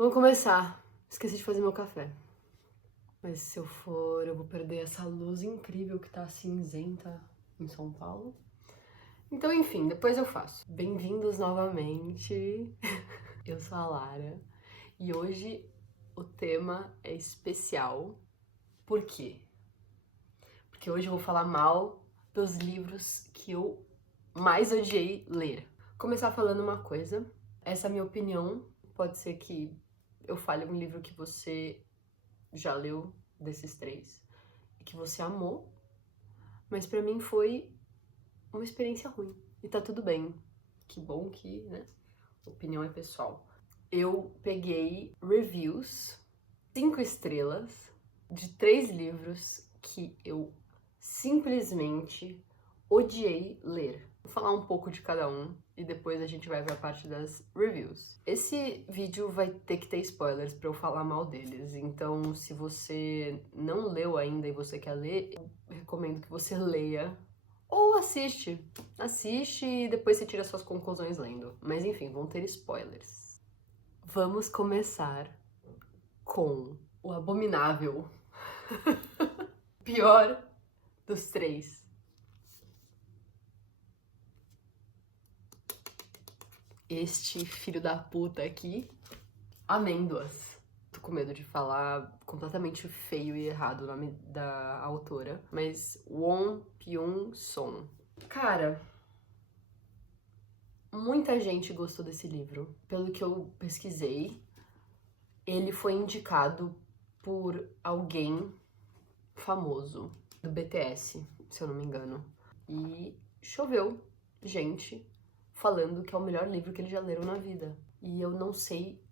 Vamos começar. Esqueci de fazer meu café. Mas se eu for, eu vou perder essa luz incrível que tá cinzenta em São Paulo. Então, enfim, depois eu faço. Bem-vindos novamente. Eu sou a Lara. E hoje o tema é especial. Por quê? Porque hoje eu vou falar mal dos livros que eu mais odiei ler. Começar falando uma coisa. Essa é a minha opinião. Pode ser que eu fale um livro que você já leu desses três e que você amou, mas pra mim foi uma experiência ruim. E tá tudo bem. Que bom que, né? Opinião é pessoal. Eu peguei reviews, 5 estrelas, de 3 livros que eu simplesmente odiei ler. Vou falar um pouco de cada um e depois a gente vai pra parte das reviews. Esse vídeo vai ter que ter spoilers pra eu falar mal deles, então se você não leu ainda e você quer ler, eu recomendo que você leia ou assiste. Assiste e depois você tira suas conclusões lendo. Mas enfim, vão ter spoilers. Vamos começar com o abominável, pior dos 3. Este filho da puta aqui, Amêndoas. Tô com medo de falar completamente feio e errado o nome da autora, mas Won Pyung-son. Cara, muita gente gostou desse livro. Pelo que eu pesquisei, ele foi indicado por alguém famoso do BTS, se eu não me engano. E choveu gente falando que é o melhor livro que eles já leram na vida. E eu não sei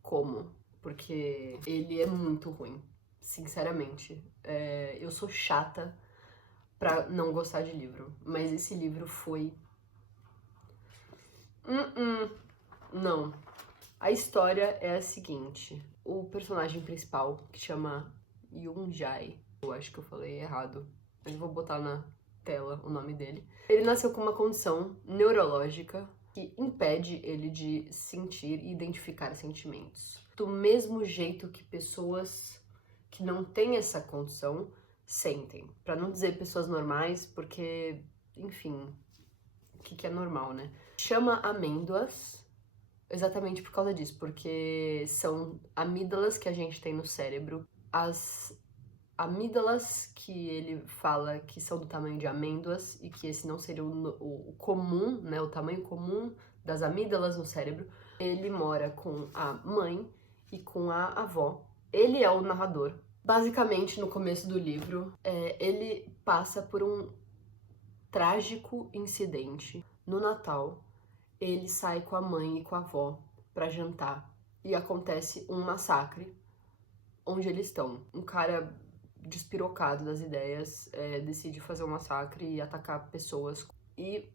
como, porque ele é muito ruim, sinceramente. Eu sou chata pra não gostar de livro, mas esse livro foi... Não. A história é a seguinte. O personagem principal, que chama Yoon-jae, eu acho que eu falei errado, mas eu vou botar na tela o nome dele. Ele nasceu com uma condição neurológica que impede ele de sentir e identificar sentimentos. Do mesmo jeito que pessoas que não têm essa condição sentem. Pra não dizer pessoas normais, porque, enfim, o que é normal, né? Chama amêndoas exatamente por causa disso, porque são amígdalas que a gente tem no cérebro. As amígdalas que ele fala que são do tamanho de amêndoas e que esse não seria o comum, né, o tamanho comum das amígdalas no cérebro. Ele mora com a mãe e com a avó. Ele é o narrador. Basicamente, no começo do livro, ele passa por um trágico incidente. No Natal, ele sai com a mãe e com a avó pra jantar e acontece um massacre onde eles estão. Um cara despirocado das ideias decide fazer um massacre e atacar pessoas e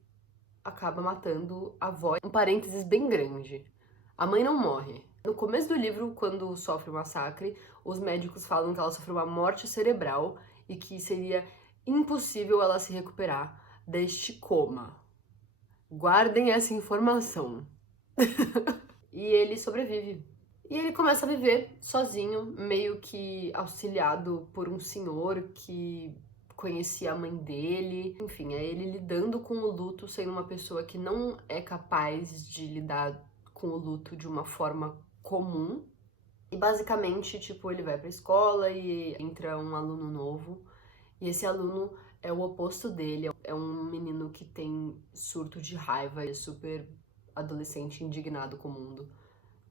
acaba matando a avó. Um parênteses bem grande. A mãe não morre. No começo do livro, quando sofre o massacre, os médicos falam que ela sofreu uma morte cerebral e que seria impossível ela se recuperar deste coma. Guardem essa informação. E ele sobrevive. E ele começa a viver sozinho, meio que auxiliado por um senhor que conhecia a mãe dele. Enfim, é ele lidando com o luto, sendo uma pessoa que não é capaz de lidar com o luto de uma forma comum. E basicamente, tipo, ele vai pra escola e entra um aluno novo. E esse aluno é o oposto dele, é um menino que tem surto de raiva, é super adolescente indignado com o mundo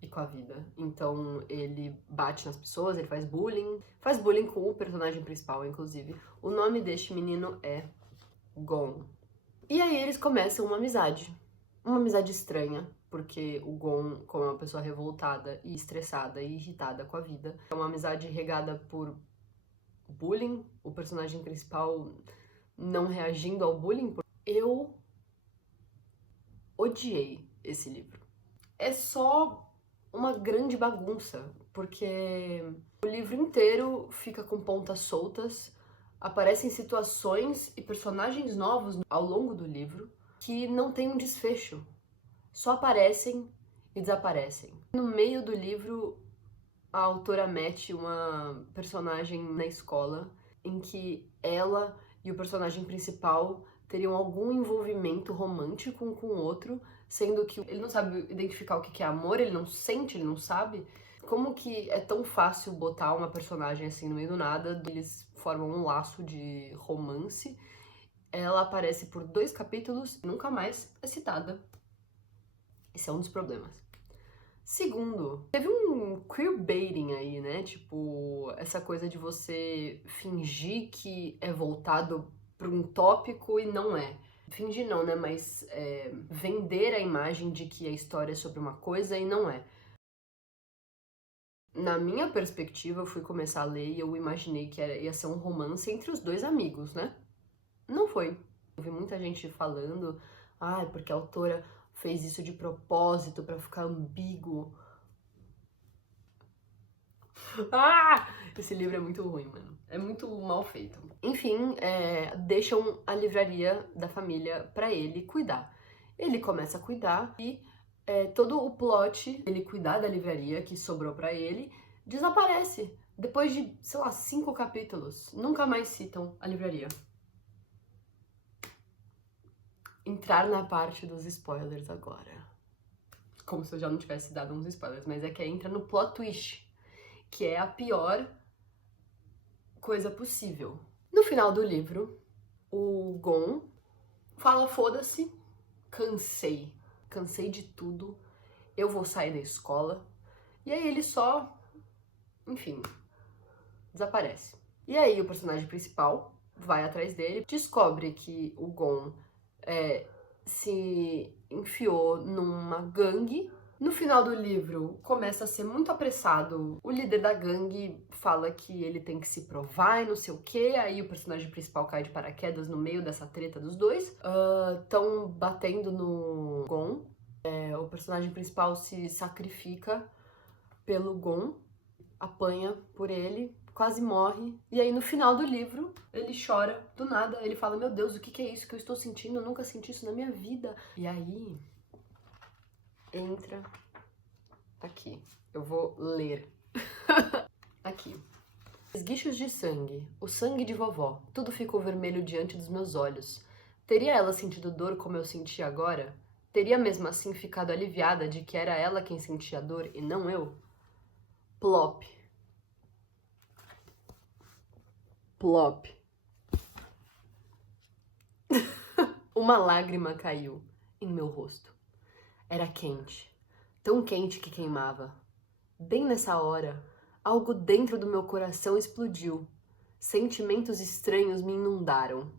e com a vida. Então ele bate nas pessoas, ele faz bullying com o personagem principal, inclusive. O nome deste menino é Gon. E aí eles começam uma amizade estranha, porque o Gon, como é uma pessoa revoltada e estressada e irritada com a vida, é uma amizade regada por bullying, o personagem principal não reagindo ao bullying. Eu odiei esse livro. É só uma grande bagunça, porque o livro inteiro fica com pontas soltas, aparecem situações e personagens novos ao longo do livro que não tem um desfecho, só aparecem e desaparecem. No meio do livro a autora mete uma personagem na escola em que ela e o personagem principal teriam algum envolvimento romântico um com o outro, sendo que ele não sabe identificar o que é amor, ele não sente, ele não sabe. Como que é tão fácil botar uma personagem assim no meio do nada, eles formam um laço de romance. Ela aparece por 2 capítulos e nunca mais é citada. Esse é um dos problemas. Segundo, teve um queerbaiting aí, né? Tipo, essa coisa de você fingir que é voltado para um tópico e não é. Fingir não, né? Mas vender a imagem de que a história é sobre uma coisa e não é. Na minha perspectiva, eu fui começar a ler e eu imaginei que ia ser um romance entre os 2 amigos, né? Não foi. Eu vi muita gente falando, porque a autora fez isso de propósito pra ficar ambíguo. Esse livro é muito ruim, mano. É muito mal feito. Enfim, deixam a livraria da família pra ele cuidar. Ele começa a cuidar e todo o plot, ele cuidar da livraria que sobrou pra ele, desaparece. Depois de, sei lá, 5 capítulos. Nunca mais citam a livraria. Entrar na parte dos spoilers agora. Como se eu já não tivesse dado uns spoilers, mas é que entra no plot twist, que é a pior coisa possível. No final do livro, o Gon fala: foda-se, cansei de tudo, eu vou sair da escola. E aí ele só, enfim, desaparece. E aí o personagem principal vai atrás dele, descobre que o Gon se enfiou numa gangue. No final do livro, começa a ser muito apressado. O líder da gangue fala que ele tem que se provar e não sei o quê. Aí o personagem principal cai de paraquedas no meio dessa treta dos dois. Estão batendo no Gon. O personagem principal se sacrifica pelo Gon, apanha por ele, quase morre. E aí no final do livro, ele chora do nada. Ele fala: meu Deus, o que é isso que eu estou sentindo? Eu nunca senti isso na minha vida. E aí entra aqui. Eu vou ler. Aqui. Esguichos de sangue, o sangue de vovó. Tudo ficou vermelho diante dos meus olhos. Teria ela sentido dor como eu senti agora? Teria mesmo assim ficado aliviada de que era ela quem sentia dor e não eu? Plop. Plop. Uma lágrima caiu em meu rosto. Era quente, tão quente que queimava. Bem nessa hora, algo dentro do meu coração explodiu. Sentimentos estranhos me inundaram.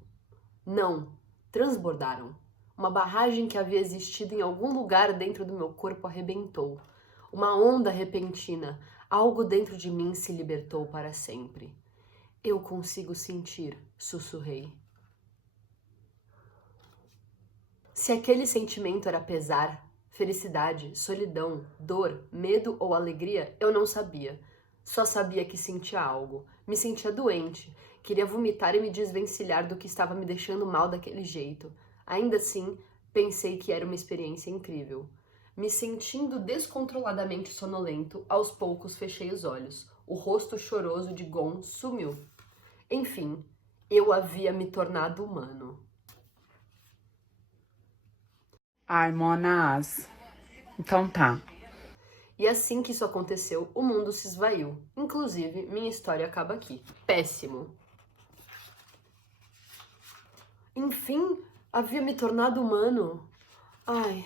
Não, transbordaram. Uma barragem que havia existido em algum lugar dentro do meu corpo arrebentou. Uma onda repentina, algo dentro de mim se libertou para sempre. Eu consigo sentir, sussurrei. Se aquele sentimento era pesar, felicidade, solidão, dor, medo ou alegria, eu não sabia. Só sabia que sentia algo. Me sentia doente. Queria vomitar e me desvencilhar do que estava me deixando mal daquele jeito. Ainda assim, pensei que era uma experiência incrível. Me sentindo descontroladamente sonolento, aos poucos fechei os olhos. O rosto choroso de Gon sumiu. Enfim, eu havia me tornado humano. Ai, Monas. Então tá. E assim que isso aconteceu, o mundo se esvaiu. Inclusive, minha história acaba aqui. Péssimo. Enfim, havia me tornado humano. Ai,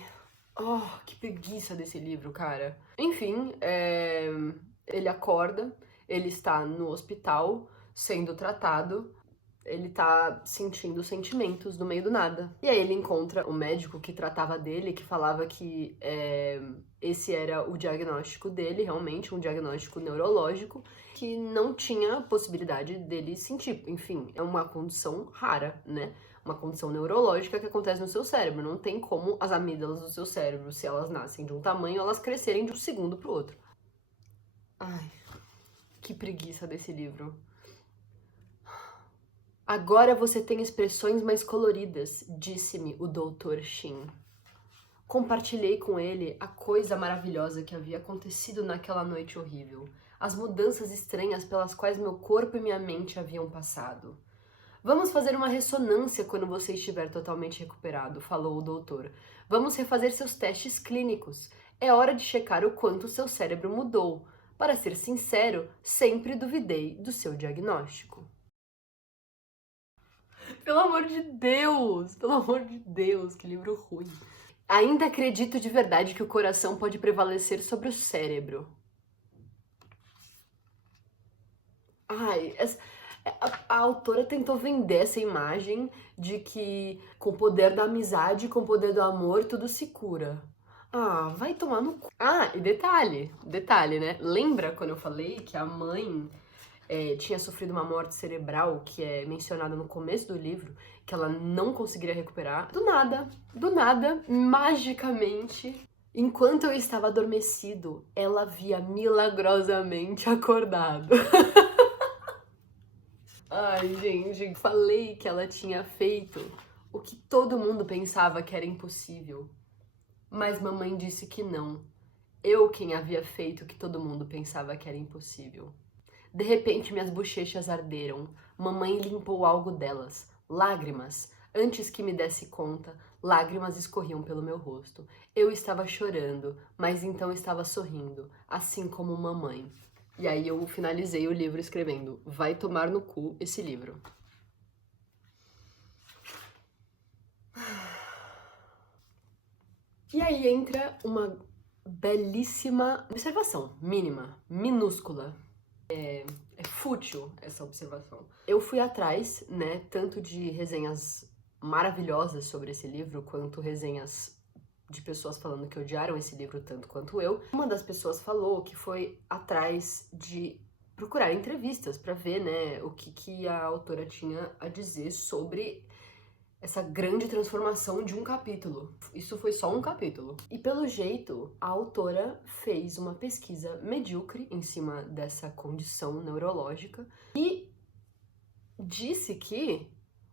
que preguiça desse livro, cara. Enfim, ele acorda, ele está no hospital, sendo tratado. Ele tá sentindo sentimentos no meio do nada. E aí ele encontra o médico que tratava dele, que falava que esse era o diagnóstico dele, realmente, um diagnóstico neurológico, que não tinha possibilidade dele sentir. Enfim, é uma condição rara, né? Uma condição neurológica que acontece no seu cérebro. Não tem como as amígdalas do seu cérebro, se elas nascem de um tamanho, elas crescerem de um segundo pro outro. Ai, que preguiça desse livro. Agora você tem expressões mais coloridas, disse-me o Dr. Shin. Compartilhei com ele a coisa maravilhosa que havia acontecido naquela noite horrível. as mudanças estranhas pelas quais meu corpo e minha mente haviam passado. Vamos fazer uma ressonância quando você estiver totalmente recuperado, falou o doutor. Vamos refazer seus testes clínicos. É hora de checar o quanto seu cérebro mudou. Para ser sincero, sempre duvidei do seu diagnóstico. Pelo amor de Deus! Pelo amor de Deus, que livro ruim. Ainda acredito de verdade que o coração pode prevalecer sobre o cérebro. Ai, a autora tentou vender essa imagem de que com o poder da amizade, com o poder do amor, tudo se cura. Ah, vai tomar no cu. Ah, e detalhe, né? Lembra quando eu falei que a mãe tinha sofrido uma morte cerebral, que é mencionada no começo do livro, que ela não conseguiria recuperar? Do nada, magicamente, enquanto eu estava adormecido, ela havia milagrosamente acordado. Ai, gente, falei que ela tinha feito o que todo mundo pensava que era impossível. Mas mamãe disse que não. Eu quem havia feito o que todo mundo pensava que era impossível. De repente, minhas bochechas arderam. Mamãe limpou algo delas. Lágrimas. Antes que me desse conta, lágrimas escorriam pelo meu rosto. Eu estava chorando, mas então estava sorrindo, assim como mamãe. E aí eu finalizei o livro escrevendo: vai tomar no cu esse livro. E aí entra uma belíssima observação, mínima, minúscula. É fútil essa observação. Eu fui atrás, né, tanto de resenhas maravilhosas sobre esse livro, quanto resenhas de pessoas falando que odiaram esse livro tanto quanto eu. Uma das pessoas falou que foi atrás de procurar entrevistas para ver, né, o que a autora tinha a dizer sobre essa grande transformação de um capítulo. Isso foi só um capítulo. E pelo jeito, a autora fez uma pesquisa medíocre em cima dessa condição neurológica e disse que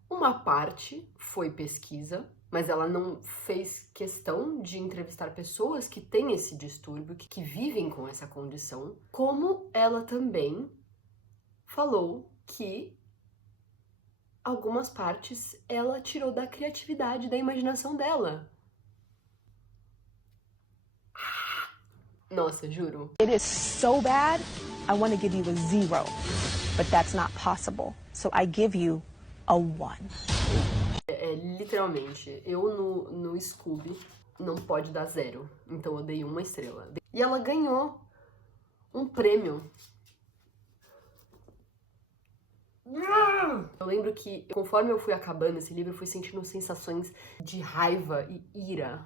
uma parte foi pesquisa, mas ela não fez questão de entrevistar pessoas que têm esse distúrbio, que vivem com essa condição, como ela também falou que algumas partes ela tirou da criatividade, da imaginação dela. Nossa, juro. It is so bad, I want to give you a 0, but that's not possible. So I give you a 1. Literalmente, eu no Scooby não pode dar 0, então eu dei 1 estrela. E ela ganhou um prêmio. Eu lembro que, conforme eu fui acabando esse livro, eu fui sentindo sensações de raiva e ira.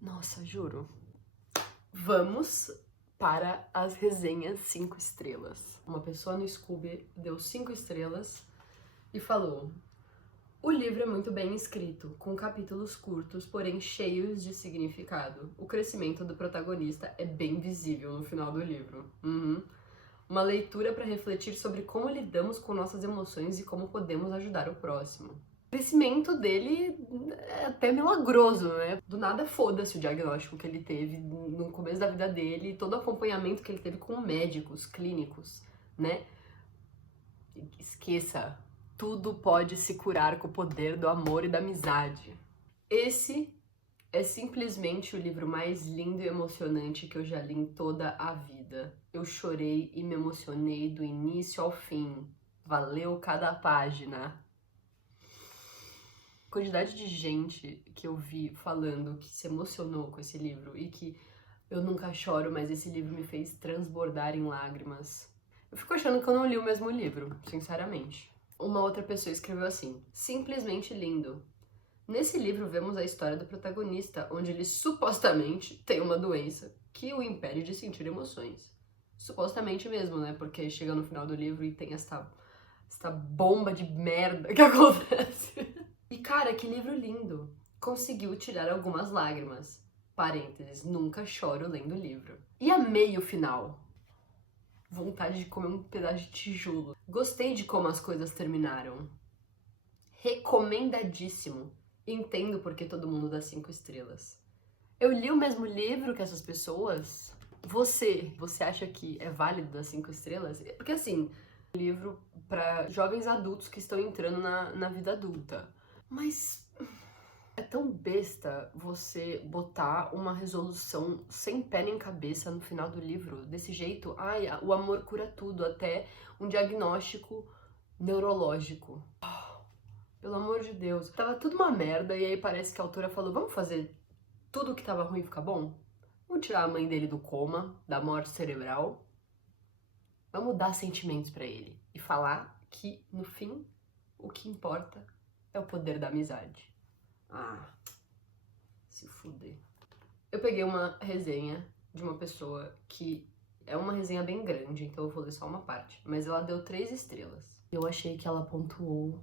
Nossa, juro. Vamos para as resenhas 5 estrelas. Uma pessoa no Scooby deu 5 estrelas e falou: o livro é muito bem escrito, com capítulos curtos, porém cheios de significado. O crescimento do protagonista é bem visível no final do livro. Uma leitura para refletir sobre como lidamos com nossas emoções e como podemos ajudar o próximo. O crescimento dele é até milagroso, né? Do nada foda-se o diagnóstico que ele teve no começo da vida dele, todo o acompanhamento que ele teve com médicos, clínicos, né? Esqueça, tudo pode se curar com o poder do amor e da amizade. Esse é simplesmente o livro mais lindo e emocionante que eu já li em toda a vida. Eu chorei e me emocionei do início ao fim. Valeu cada página. A quantidade de gente que eu vi falando que se emocionou com esse livro e que eu nunca choro, mas esse livro me fez transbordar em lágrimas. Eu fico achando que eu não li o mesmo livro, sinceramente. Uma outra pessoa escreveu assim: simplesmente lindo. Nesse livro vemos a história do protagonista, onde ele supostamente tem uma doença que o impede de sentir emoções. Supostamente mesmo, né? Porque chega no final do livro e tem esta bomba de merda que acontece. E cara, que livro lindo! Conseguiu tirar algumas lágrimas. Parênteses, nunca choro lendo livro. E amei o final. Vontade de comer um pedaço de tijolo. Gostei de como as coisas terminaram. Recomendadíssimo. Entendo porque todo mundo dá 5 estrelas. Eu li o mesmo livro que essas pessoas? Você acha que é válido dar 5 estrelas? Porque assim, livro para jovens adultos que estão entrando na vida adulta. Mas é tão besta você botar uma resolução sem pé nem cabeça no final do livro, desse jeito. Ai, o amor cura tudo, até um diagnóstico neurológico. Pelo amor de Deus. Tava tudo uma merda e aí parece que a autora falou, vamos fazer tudo que tava ruim ficar bom? Vamos tirar a mãe dele do coma, da morte cerebral. Vamos dar sentimentos pra ele e falar que, no fim, o que importa é o poder da amizade. Ah, se fuder. Eu peguei uma resenha de uma pessoa que é uma resenha bem grande, então eu vou ler só uma parte. Mas ela deu 3 estrelas. Eu achei que ela pontuou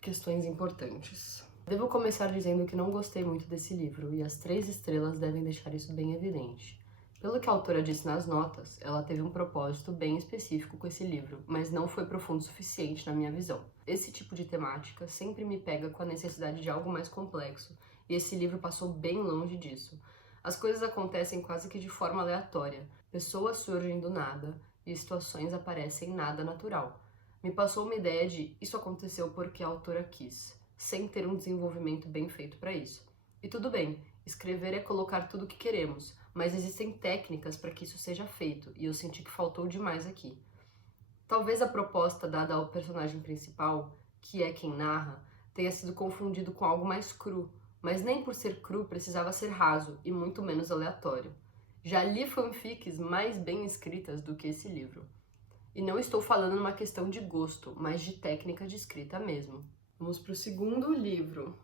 questões importantes. Devo começar dizendo que não gostei muito desse livro, e as 3 estrelas devem deixar isso bem evidente. Pelo que a autora disse nas notas, ela teve um propósito bem específico com esse livro, mas não foi profundo o suficiente na minha visão. Esse tipo de temática sempre me pega com a necessidade de algo mais complexo, e esse livro passou bem longe disso. As coisas acontecem quase que de forma aleatória, pessoas surgem do nada, e situações aparecem nada natural. Me passou uma ideia de isso aconteceu porque a autora quis, sem ter um desenvolvimento bem feito para isso. E tudo bem, escrever é colocar tudo o que queremos, mas existem técnicas para que isso seja feito, e eu senti que faltou demais aqui. Talvez a proposta dada ao personagem principal, que é quem narra, tenha sido confundido com algo mais cru, mas nem por ser cru precisava ser raso e muito menos aleatório. Já li fanfics mais bem escritas do que esse livro. E não estou falando numa questão de gosto, mas de técnica de escrita mesmo. Vamos pro segundo livro.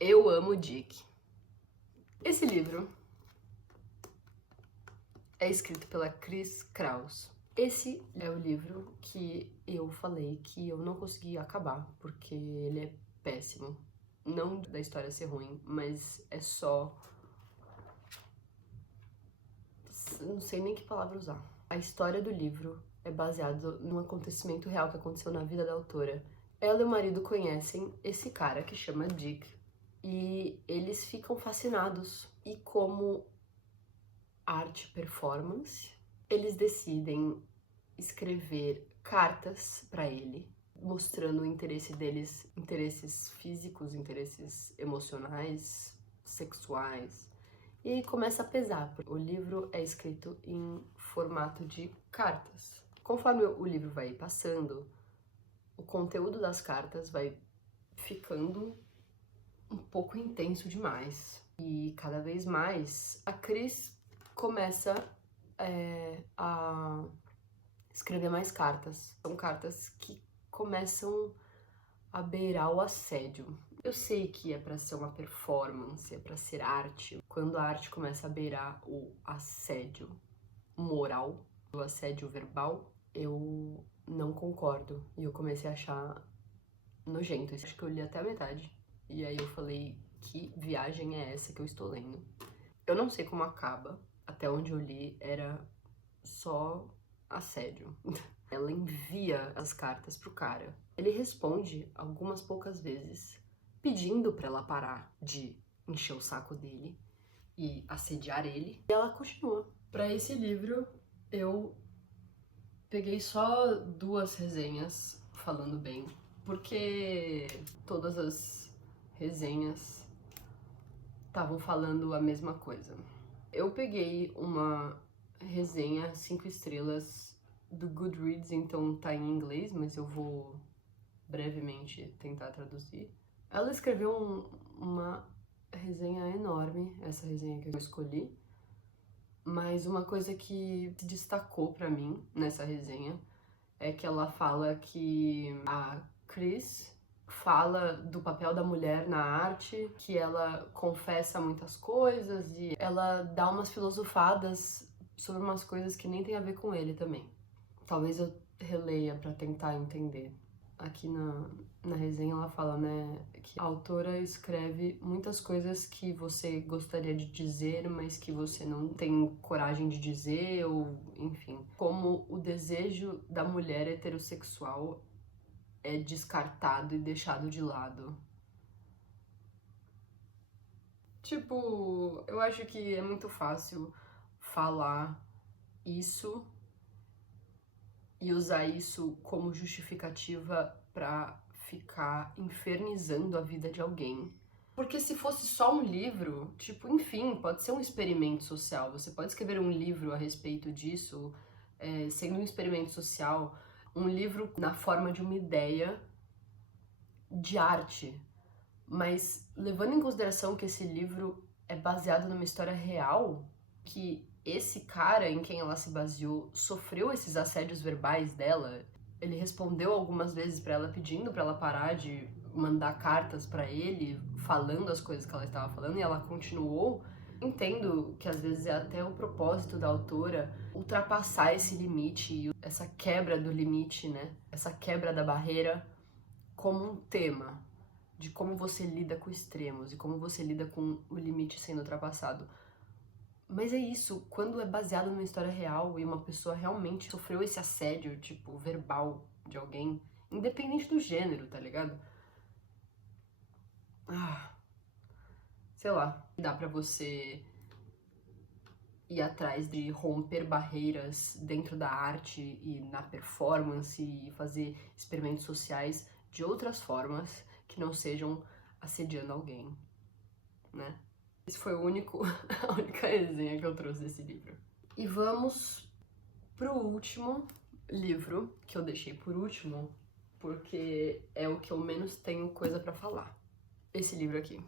Eu amo Dick. Esse livro é escrito pela Chris Kraus. Esse é o livro que eu falei que eu não consegui acabar, porque ele é péssimo. Não da história ser ruim, mas é só... não sei nem que palavra usar. A história do livro é baseada num acontecimento real que aconteceu na vida da autora. Ela e o marido conhecem esse cara que chama Dick, e eles ficam fascinados. E como arte performance, eles decidem escrever cartas para ele, mostrando o interesse deles, interesses físicos, interesses emocionais, sexuais. E começa a pesar. O livro é escrito em formato de cartas. Conforme o livro vai passando, o conteúdo das cartas vai ficando um pouco intenso demais. E cada vez mais a Cris começa a escrever mais cartas. São cartas que começam a beirar o assédio. Eu sei que é pra ser uma performance, é pra ser arte. Quando a arte começa a beirar o assédio moral, o assédio verbal, eu não concordo. E eu comecei a achar nojento. Acho que eu li até a metade. E aí eu falei, que viagem é essa que eu estou lendo? Eu não sei como acaba. Até onde eu li era só assédio. Ela envia as cartas pro cara. Ele responde algumas poucas vezes, pedindo pra ela parar de encher o saco dele e assediar ele. E ela continua. Pra esse livro, eu peguei só 2 resenhas falando bem, porque todas as resenhas estavam falando a mesma coisa. Eu peguei uma resenha 5 estrelas do Goodreads, então tá em inglês, mas eu vou brevemente tentar traduzir. Ela escreveu uma resenha enorme, essa resenha que eu escolhi, mas uma coisa que se destacou pra mim nessa resenha é que ela fala que a Chris fala do papel da mulher na arte, que ela confessa muitas coisas e ela dá umas filosofadas sobre umas coisas que nem tem a ver com ele também. Talvez eu releia pra tentar entender. Aqui na resenha ela fala, né, que a autora escreve muitas coisas que você gostaria de dizer, mas que você não tem coragem de dizer, ou enfim. Como o desejo da mulher heterossexual é descartado e deixado de lado. Tipo, eu acho que é muito fácil falar isso e usar isso como justificativa pra ficar infernizando a vida de alguém. Porque se fosse só um livro, tipo, enfim, pode ser um experimento social. Você pode escrever um livro a respeito disso, sendo um experimento social, um livro na forma de uma ideia de arte. Mas levando em consideração que esse livro é baseado numa história real, que esse cara em quem ela se baseou sofreu esses assédios verbais dela, ele respondeu algumas vezes pra ela pedindo pra ela parar de mandar cartas pra ele, falando as coisas que ela estava falando, e ela continuou. Entendo que às vezes é até o propósito da autora ultrapassar esse limite e essa quebra do limite, né? Essa quebra da barreira como um tema de como você lida com extremos e como você lida com o limite sendo ultrapassado. Mas é isso, quando é baseado numa história real e uma pessoa realmente sofreu esse assédio, tipo, verbal de alguém, independente do gênero, tá ligado? Sei lá, dá pra você ir atrás de romper barreiras dentro da arte e na performance e fazer experimentos sociais de outras formas que não sejam assediando alguém, né? Esse foi a única resenha que eu trouxe desse livro. E vamos pro último livro, que eu deixei por último, porque é o que eu menos tenho coisa pra falar. Esse livro aqui.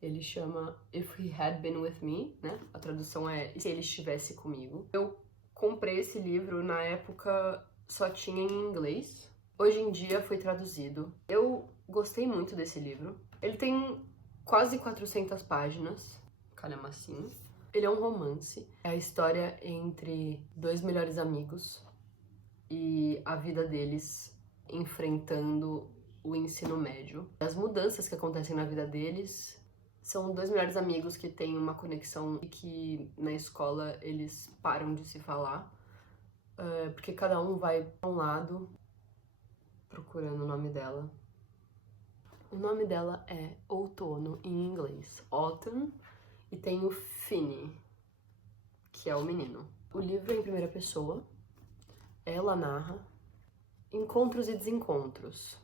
Ele chama If He Had Been With Me, né? A tradução é Se Ele Estivesse Comigo. Eu comprei esse livro, na época só tinha em inglês. Hoje em dia foi traduzido. Eu gostei muito desse livro. Ele tem quase 400 páginas, calhamacinho. Ele é um romance. É a história entre dois melhores amigos e a vida deles enfrentando o ensino médio. As mudanças que acontecem na vida deles. São dois melhores amigos que têm uma conexão e que na escola eles param de se falar, porque cada um vai pra um lado, procurando o nome dela. O nome dela é Outono em inglês, Autumn, e tem o Finney, que é o menino. O livro é em primeira pessoa, ela narra encontros e desencontros.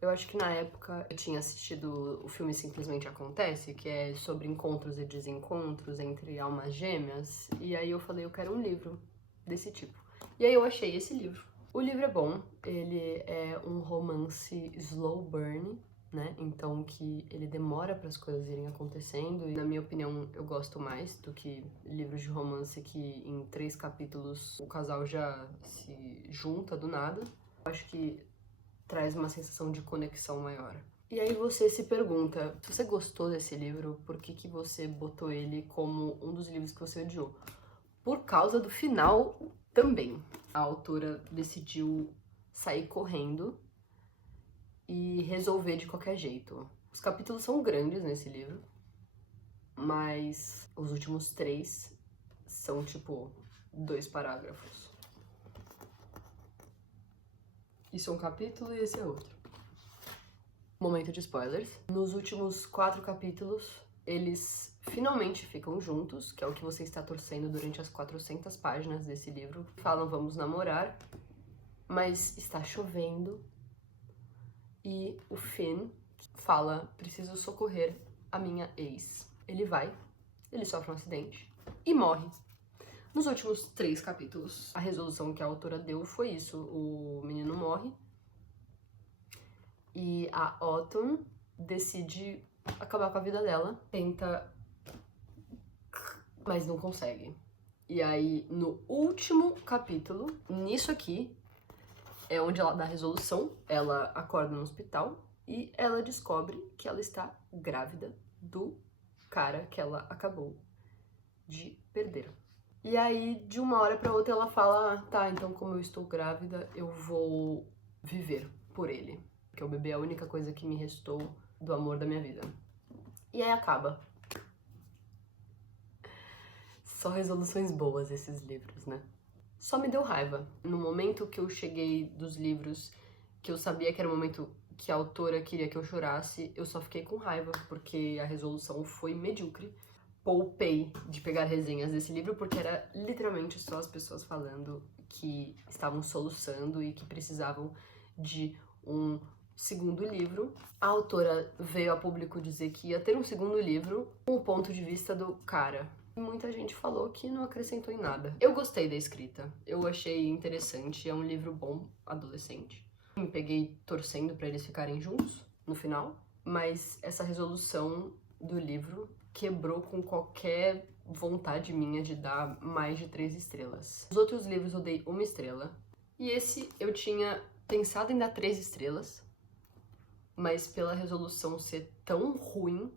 Eu acho que na época eu tinha assistido o filme Simplesmente Acontece, que é sobre encontros e desencontros entre almas gêmeas, e aí eu falei, eu quero um livro desse tipo. E aí eu achei esse livro. O livro é bom, ele é um romance slow burn, né? Então que ele demora para as coisas irem acontecendo, e na minha opinião eu gosto mais do que livros de romance que em 3 capítulos o casal já se junta do nada. Eu acho que traz uma sensação de conexão maior. E aí você se pergunta, se você gostou desse livro, por que você botou ele como um dos livros que você odiou? Por causa do final também. A autora decidiu sair correndo e resolver de qualquer jeito. Os capítulos são grandes nesse livro, mas os últimos 3 são tipo 2 parágrafos. Isso é um capítulo e esse é outro. Momento de spoilers. Nos últimos 4 capítulos, eles finalmente ficam juntos, que é o que você está torcendo durante as 400 páginas desse livro. Falam, vamos namorar, mas está chovendo e o Finn fala, preciso socorrer a minha ex. Ele vai, ele sofre um acidente e morre. Nos últimos 3 capítulos, a resolução que a autora deu foi isso. O menino morre e a Autumn decide acabar com a vida dela. Tenta, mas não consegue. E aí, no último capítulo, nisso aqui, é onde ela dá a resolução. Ela acorda no hospital e ela descobre que ela está grávida do cara que ela acabou de perder. E aí, de uma hora pra outra, ela fala, tá, então como eu estou grávida, eu vou viver por ele. Porque o bebê é a única coisa que me restou do amor da minha vida. E aí acaba. Só resoluções boas esses livros, né? Só me deu raiva. No momento que eu cheguei dos livros, que eu sabia que era o momento que a autora queria que eu chorasse, eu só fiquei com raiva, porque a resolução foi medíocre. Poupei de pegar resenhas desse livro, porque era literalmente só as pessoas falando que estavam soluçando e que precisavam de um segundo livro. A autora veio a público dizer que ia ter um segundo livro com o ponto de vista do cara. E muita gente falou que não acrescentou em nada. Eu gostei da escrita, eu achei interessante, é um livro bom, adolescente. Me peguei torcendo pra eles ficarem juntos no final, mas essa resolução do livro quebrou com qualquer vontade minha de dar mais de 3 estrelas. Os outros livros eu dei 1 estrela, e esse eu tinha pensado em dar 3 estrelas, mas pela resolução ser tão ruim,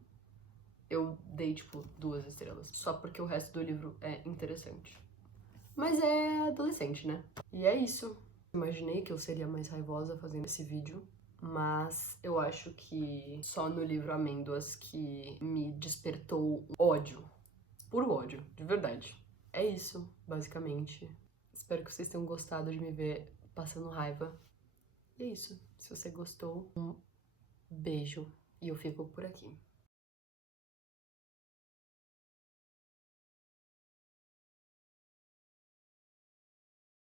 eu dei, tipo, 2 estrelas. Só porque o resto do livro é interessante. Mas é adolescente, né? E é isso. Imaginei que eu seria mais raivosa fazendo esse vídeo, mas eu acho que só no livro Amêndoas que me despertou ódio. Puro ódio, de verdade. É isso, basicamente. Espero que vocês tenham gostado de me ver passando raiva. E é isso. Se você gostou, um beijo. E eu fico por aqui.